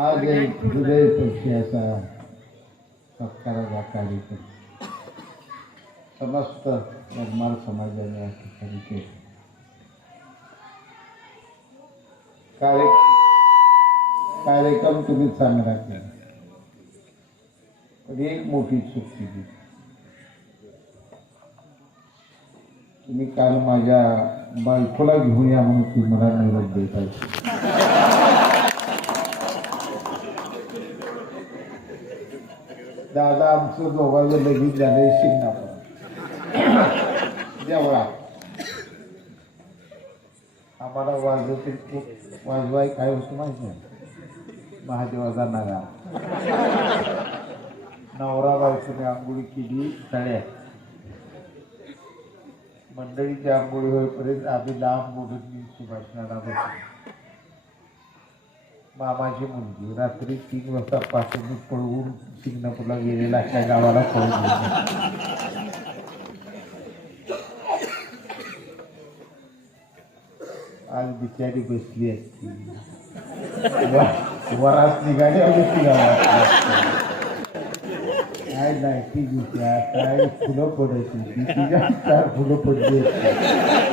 आज एक हृदय पक्षाचा सत्काराचा कार्यक्रम समस्त निर्माण समाजाने या ठिकाणी केलं. कार्य कार्यक्रम तुम्ही चांगला केला. पण एक मोठी चूक केली तुम्ही काल माझ्या बायकोला घेऊन या म्हणून तुम्ही मला निरोप देत आहे दादा आमचं दोघांचं लगीन झालंय शिंगणापूर. देवळा आम्हाला वाजवते वाजवाय काय होतं माहिती नाही. महादेवाचा नगा. नवरा बायकोने आंघोळी केली तळ्यात मंडळीची आंघोळी होईपर्यंत आम्ही लांब मोठून सुभाषणाला बसलो मामाची मुलगी रात्री तीन वाजता पासून पळवून सिंगणापूरला गेलेला अशा गावाला पळून गेली. आज बिचारी बसली असती. वरात निघाली अगदी गावात काय नाही ती दिसल्या काय फुलं पडत होती. तिच्या चार फुलं पडली असती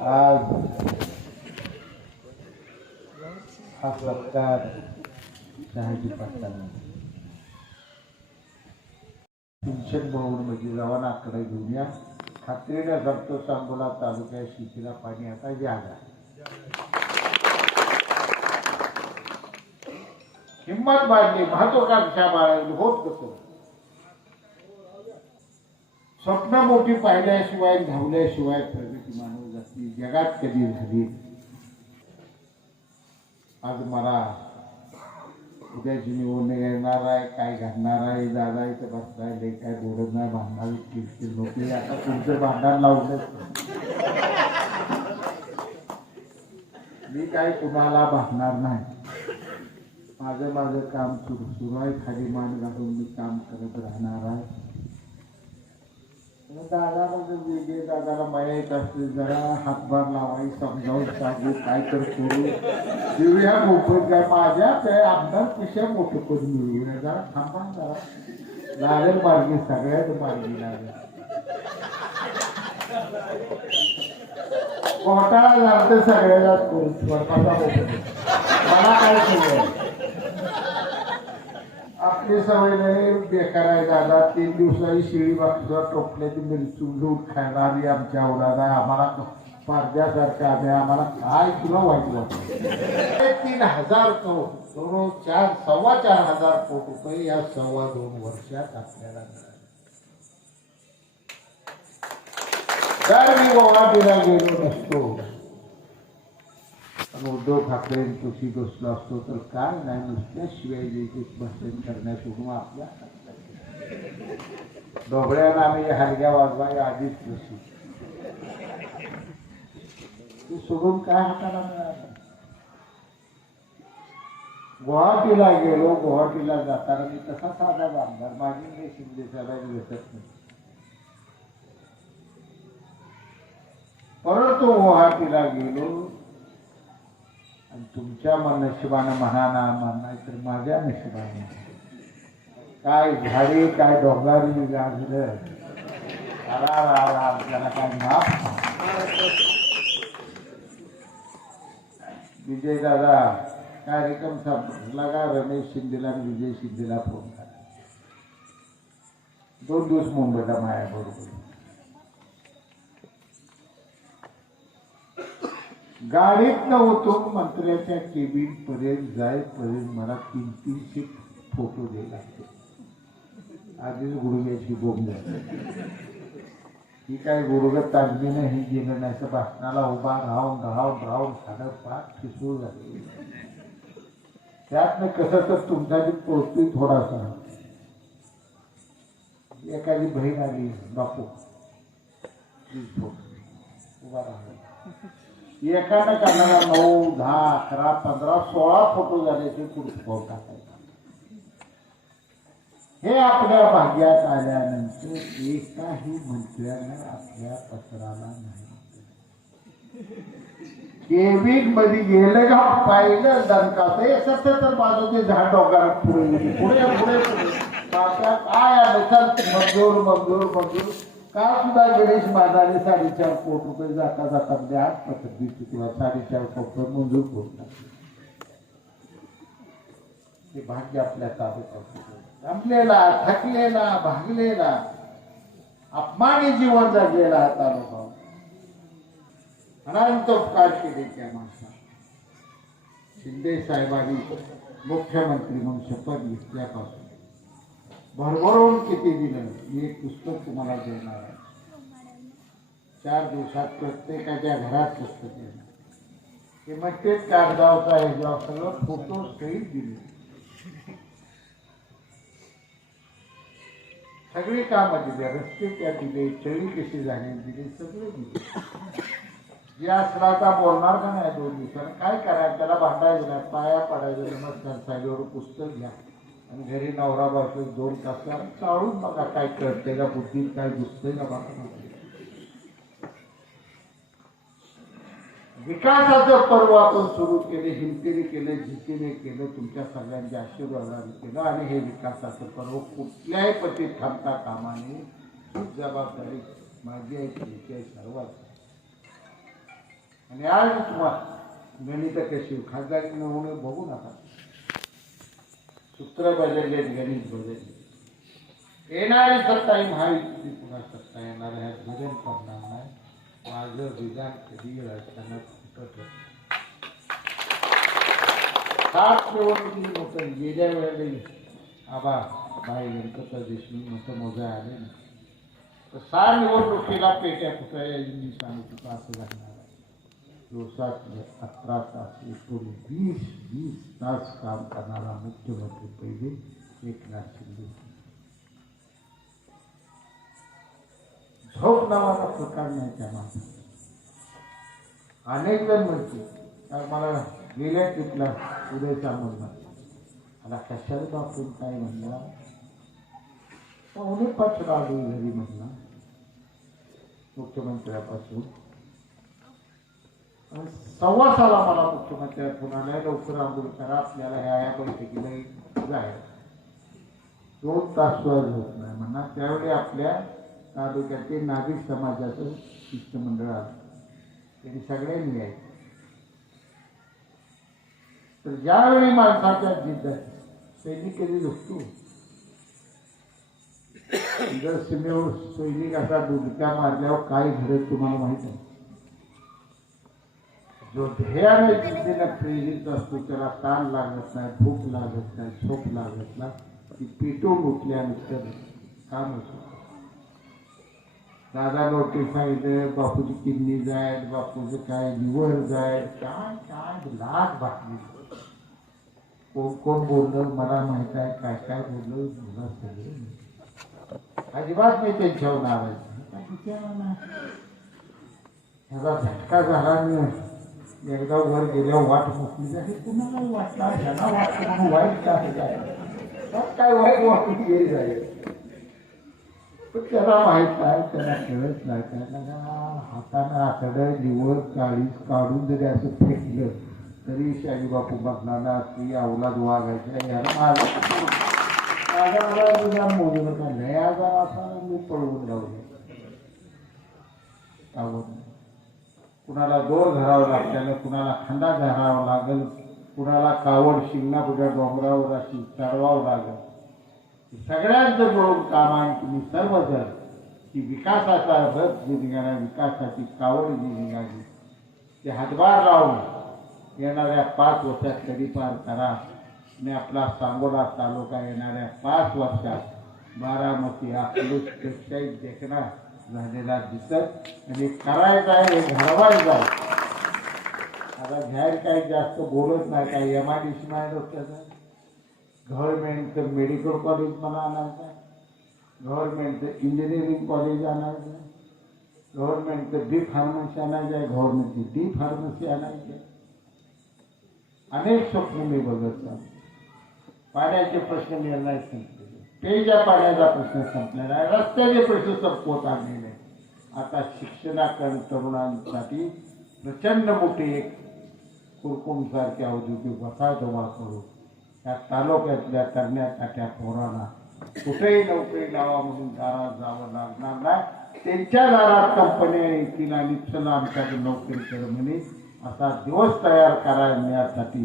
आज हा सत्कार शहाजी पाटलांना पाहून म्हणजे घेऊन या. खात्रीने सांगतो सांगोला तालुक्यात शेतीला पाणी आता जागा हिंमत बाळगली महत्वाकांक्षा बाळगली होत कसं स्वप्न मोठी पाहिल्याशिवाय धावल्याशिवाय प्रगती मानव जाती जगात कधी झाली? आज मला उद्याची निवडणूक येणार आहे काय घडणार आहे दादा इथं बसताय लई काय बोलत नाही भांडणार किरकिर नोकरी आता तुमचं भांडण लावलं. मी काय कुणाला भांडणार नाही. माझं माझं काम सुरू सुरू आहे. खाली मान घालून मी काम करत राहणार आहे. दादा म्हणजे वेगळे माहीत असते जरा हातभार लावाय समजावून सांगू काय तर करू. देऊया मोफत काय माझ्या त्या आमदारपेक्षा मोठं करून मिळवूया. जरा थांबा जरा. लागेल मार्गी सगळ्यात मार्गी लागेल घोटाळा झाला सगळ्यालाच करू स्वतःचा मला काय सांगायचं आपली सवय नाही बेकार आहे दादा. तीन दिवसाची शिळी बाजूला टोपल्याची मिरची लूट खाणारी आमच्या औलाद आहे. आम्हाला पारद्यासारखा आम्ही आम्हाला काय तुला वाईट वाटत? तीन हजार कोट दोन चार सव्वा चार हजार कोट रुपये या सव्वा दोन वर्षात आपल्याला मिळाले. जर मी गुवाहाटीला गेलो नसतो. उद्धव ठाकरेंपाशी बसलो असतो तर काय नाही नुसत्या शिवाय द्यायचे भाषण करण्यासोडून आपल्या डोबळ्याला आम्ही हरग्या वाजवाय आधीच बसू ते सोडून काय हाताला मिळालं गुवाहाटीला गेलो गुवाहाटीला जाताना मी तसा साधा बांधणार माझी मी शिंदे साहेबांनी भेटत नाही परंतु गुवाहाटीला गेलो तुमच्या नशिबानं म्हणा ना म्हणा तर माझ्या नशिबाने काय झाडी काय डोंगारी गाजलं विजय दादा कार्यक्रम संपला का रमेश शिंदेला विजय शिंदेला फ़ोन करा दोन दिवस मुंबईला माया बरोबर गाडीत न मंत्र्याच्या केबिन पर्यंत जायपर्यंत मला तीन तीनशे फोटो द्यायला लागते आधीच गुडघ्याची बोंब झाली. ही काय गुडघं ताजमी ही गेलं नाही भाषणाला उभा राहून राहून राहून साडं पाच ठिसूळ झाले. त्यातनं कसं तर तुमचा जी पोचतोय थोडासा. एखादी बहीण आली बापू उभा राहा. एकानं करणारा नऊ दहा अकरा पंधरा सोळा फोटो झाले ते टाकायचा. हे आपल्या भाग्यात आल्यानंतर एकाही मंत्र्यानं आपल्या पत्राला नाही केबिनमध्ये गेलं का पाहिलं दणकाचं हे सतत बाजूचे झाड डोंगरात पुढे गेले. पुढे पुढे पुढे. काय आलं? चल मजूर मजूर मजूर. काल सुद्धा गणेश महाराजांनी साडेचार कोटी रुपये जाता जाता म्हणजे आठ पत्र दिसते किंवा साडेचार कोटी रुपये मंजूर करून हे भाग्य आपल्या ताब्यात थांबलेला थकलेला भागलेला अपमानी जीवन जगलेला हा तालुका. अनंत उपकार केले त्या माणसा. शिंदे साहेबांनी मुख्यमंत्री म्हणून शपथ घेतल्यापासून भरभरून किती दिलं. मी एक पुस्तक तुम्हाला देणार आहे. चार दिवसात प्रत्येकाच्या घरात पुस्तक येणार. ते मग तेच कागदावचा जेव्हा सगळं फोटो सहित दिले. सगळी कामं दिले. रस्ते त्या दिले चळी कशी झाली दिली सगळे दिले. या असला बोलणार का नाही दोन दिवसानं काय करायचं? त्याला भांडायचं नाही पाया पडायचं नमस्कार साईडवर पुस्तक घ्या. आणि घरी नवरा बायको दोन तास चाळून बघा काय करते का बुद्धीत काय दुसते का बघा विकासाचं पर्व आपण सुरू केले हिमतीने केलं जितीने केलं तुमच्या सगळ्यांच्या आशीर्वादाने केलं. आणि हे विकासाचं पर्व कुठल्याही पती थांबता कामाने जबाबदारी माझी आहे तुमची आहे सर्वात आणि आज तुम्हाला गणित कशी खासदारी नमुने बघू नका. सूत्र बदलले गणित बदलले येणारी सत्ता ही पुन्हा सत्ता येणार आहे भजन करणार नाही माझं विधान कधी राजकारणात सात गेल्या वेळेला आबा, भाई देशमुख मोठं मोजा आले ना। तर सात निवडणुकीला पेट्या सांगितलं असं दिवसात अकरा तास एकूण वीस वीस तास काम करणारा मुख्यमंत्री पहिले एकनाथ शिंदे झोप नावाचा प्रकार नाही त्या माणसाचा अनेक जण म्हणते तर मला गेल्या तिथला उदय सांगून मला कशाला बापून काय म्हणला पाहुणे पाच राहू घरी म्हणला मुख्यमंत्र्यापासून सव्वा साला मला मुख्यमंत्री पुन्हा आलाय लवकर आंघोळ करा. आपल्याला ह्या या बैठकीला जायचं दोन तास सुद्धा होत नाही म्हणा. त्यावेळी आपल्या तालुक्यातील नागरिक समाजाचं शिष्टमंडळ आलं. त्यांनी सगळ्यांनी यायचं तर ज्यावेळी माणसाच्या जिद्द सैनिक कधी दुखतो जर सीमेवर सैनिक असा डुबक्या मारल्यावर काय घडत तुम्हाला माहीत आहे? जो ध्येयाने जिद्दीनं प्रेरित असतो त्याला ताण लागत नाही भूक लागत नाही झोप लागत नाही. ती पेटून उठल्यानंतर काम होतं. दादा नोटीस सांगितलं बापूची किडनी जाईल बापूचं काय लिव्हर जाईल काय काय लाख बातमी कोण कोण बोललं मला माहीत आहे काय काय बोललं मला सगळे अजिबात नाही. त्यांच्यावर नाराज ह्याचा झटका झाला नाही. एकदा वर गेल्यावर वाट मोकळी झाली. कुणाला वाटला ह्याला वाटलं म्हणून वाईट काय? मग काय वाईट वाटून गेली जाईल? पण त्याला माहीत नाही त्याला कळत नाही. त्याला हाताने आकडं लिवर काळीच काढून जरी असं फेकलं तरी शाही बापू बघणारा ती अवलाद वागायच्या याला माझा माझा मला तुझा मोजलं का नाही आजार असा मी पळवून लावले आवड कुणाला दोर धरावं लागल्यानं कुणाला खंडा धरावा लागल कुणाला कावड शिंगणापुढ्या डोंगरावर अशी चढवावं लागल. सगळ्यांचं मिळून काम आहे तुम्ही सर्वजण की विकासाचा रथ जे निघाला विकासाची कावड जी निघाली ते हातभार लावून येणाऱ्या पाच वर्षात कधी पार करा. आणि आपला सांगोला तालुका येणाऱ्या पाच वर्षात बारामती अकलूजपेक्षाही देखणार. झालेला दिसत. आणि करायचं आहे हे घडवायचं आहे. आता घ्यायला काही जास्त बोलत नाही काय एम आय डी सी नाही डॉक्टरचं गव्हर्नमेंटचं मेडिकल कॉलेज मला आणायचं गव्हर्नमेंटचं इंजिनिअरिंग कॉलेज आणायचं गव्हर्नमेंटचं बी फार्मसी आणायचं आहे गव्हर्नमेंटची डी फार्मसी आणायची आहे. अनेक स्वप्न मी बघत जातो पाण्याचे प्रश्न निर्णय संपले. पेयच्या पाण्याचा प्रश्न संपलेला आहे रस्त्याचे प्रश्न संपवत आम्ही. आता शिक्षणाकरण तरुणांसाठी प्रचंड मोठी एक कुरकुमसारखी औद्योगिक वसाहत उभा करू त्या तालुक्यातल्या करण्यासाठी पोरांना कुठेही नोकरी लावा म्हणून दारात जावं लागणार नाही. त्यांच्या दारात कंपन्या येतील आणि चला आमच्याकडे नोकरी कर म्हणे. असा दिवस तयार करण्यासाठी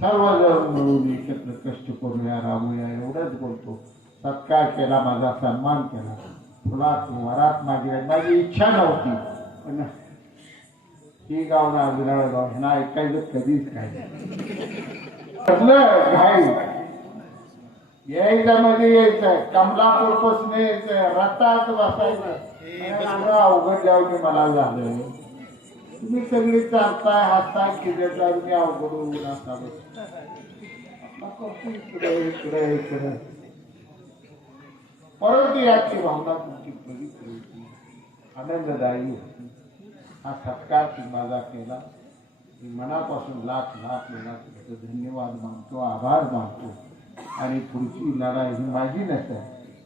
सर्वजण मिळून एकत्र कष्ट करूया राहूया एवढंच बोलतो. सत्कार केला माझा सन्मान केला. फुलात वरात माझी माझी इच्छा नव्हती. पण ही गाव ना विराळ गाव हे ना ऐकायचं कधीच काय यायचं मध्ये यायचं कमलापूरपासून यायचं रस्त्यात बसायचं. अवघड जाऊन मला झालं. तुम्ही सगळे चालताय हसताय किती मी अवघड होऊन असा इकडे इकडे इकडे. परंतु याची भावना तुमची पवित्र होती. आनंददायी होती. हा सत्कार तू माझा केला. मी मनापासून लाख लाख वेळा तुमचं धन्यवाद मानतो आभार मानतो. आणि पुढची लढाई ही माझी नसेल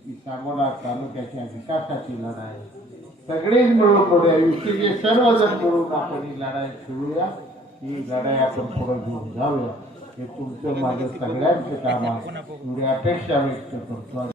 ही सांगोला तालुक्याच्या विकासाची लढाई. आहे. सगळेच मिळून लढूया युतीचे सर्वजण मिळून आपण ही लढाई खेळूया. ही लढाई आपण पुढे घेऊन जाऊया. हे तुमचं माझं सगळ्यांचं काम आहे. एवढी अपेक्षा व्यक्त करतो.